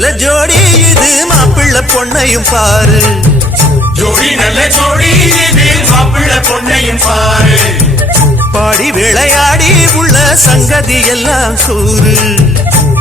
நல்ல ஜோடி இது மாப்பிள்ளை பொண்ணையும் பாரு. ஜோடி நல்ல ஜோடி இது மாப்பிள்ளை பொண்ணையும் பாரு. பாடி விளையாடி உள்ள சங்கதி எல்லாம் கூறு.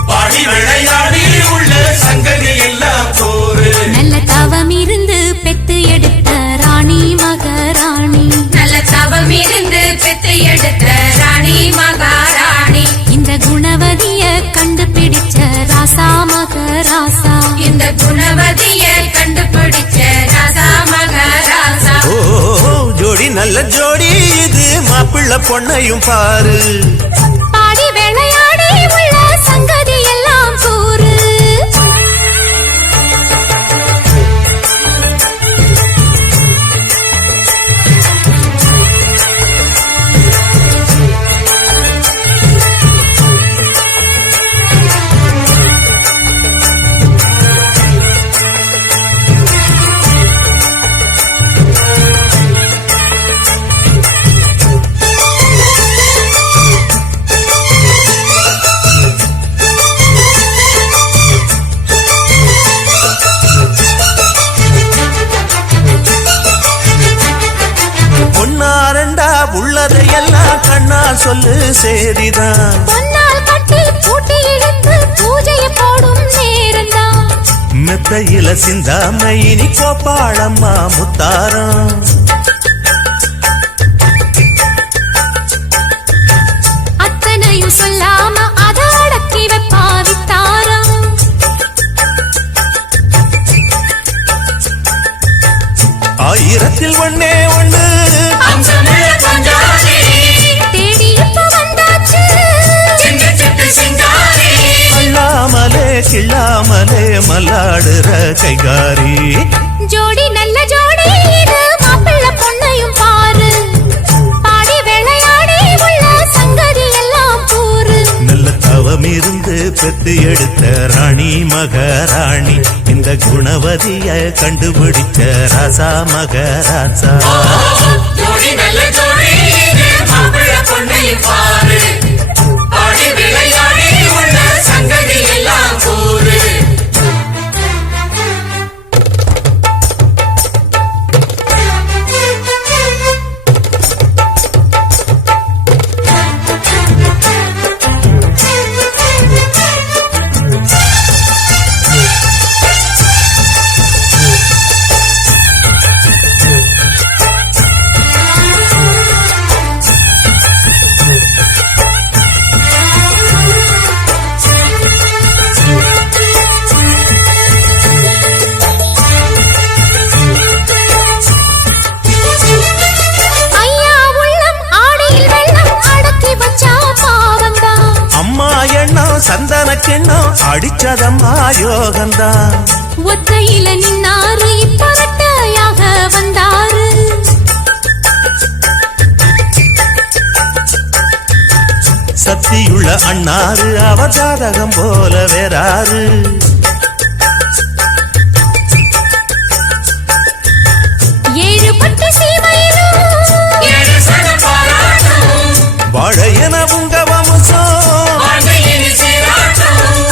பாடி விளையாடி உள்ள சங்கதி எல்லாம் கூறு. நல்ல தவம் இருந்து பெத்து எடுத்த ராணி மகாராணி. நல்ல தவம் இருந்து பெத்து எடுத்த ராணி மகாராணி. இந்த குணவதிய கண்டுபிடிச்ச ராசா மகராசா. இந்த குணவதிய கண்டுபிடிச்ச ராசா மகராசா. ஓ ஜோடி நல்ல ஜோடி இது மாப்பிள்ளை பொண்ணையும் பாரு. பாடி விளையாடி உள்ள சங்கதி எல்லாம் கூறு. உள்ளதையெல்லாம் கண்ணால் சொல்லு சேதிதான். பொன்னால் கட்டி பூட்டி இழுத்து பூஜையை போடும் நேரம்தான். மெத்தையில சிந்தாம இனி கோப்பாளம்மா முத்தாரம். அத்தனையும் சொல்லாம அத அடக்கி வைப்பா வித்தாரம். ஆயிரத்தில் ஒன்னே ஒண்ணு தேடி இப்ப வந்தாச்சு. அள்ளாமலே கிள்ளாமலே மல்லாடுற கைகாரி. ஜோடி நல்ல ஜோடி இது மாப்பிள்ளை பொண்ணையும் பாரு. பாடி விளையாடி உள்ள சங்கதி எல்லாம் கூறு. நல்ல தவம் இருந்து பெத்து எடுத்த ராணி மகாராணி. இந்த குணவதிய கண்டுபிடிச்ச ராசா மகராசா. ஜோடி நல்ல ஜோடி இது மாப்பிள்ளை பொண்ணையும் பாரு. பாடி விளையாடி உள்ள சங்கதி எல்லாம் கூறு. சந்தனக்கெண்ணம் அடிச்சதம்மா யோகந்தான். ஒத்தையில நின்னாரு இப்ப ரெட்டையாக வந்தாரு. சக்தியுள்ள அண்ணாரு அவ ஜாதகம் போல வேறாரு. ஏழு பட்டு சீமையிலும் வாழையன உங்க வம்சம்.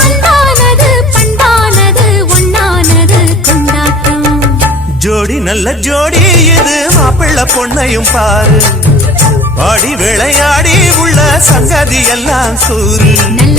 அன்பானது பண்பானது ஒன்னானது கொண்டாட்டம். ஜோடி நல்ல ஜோடி இது மாப்பிள்ளை பொண்ணையும் பாரு. பாடி விளையாடி உள்ள சங்கதி எல்லாம் கூறு. நல்ல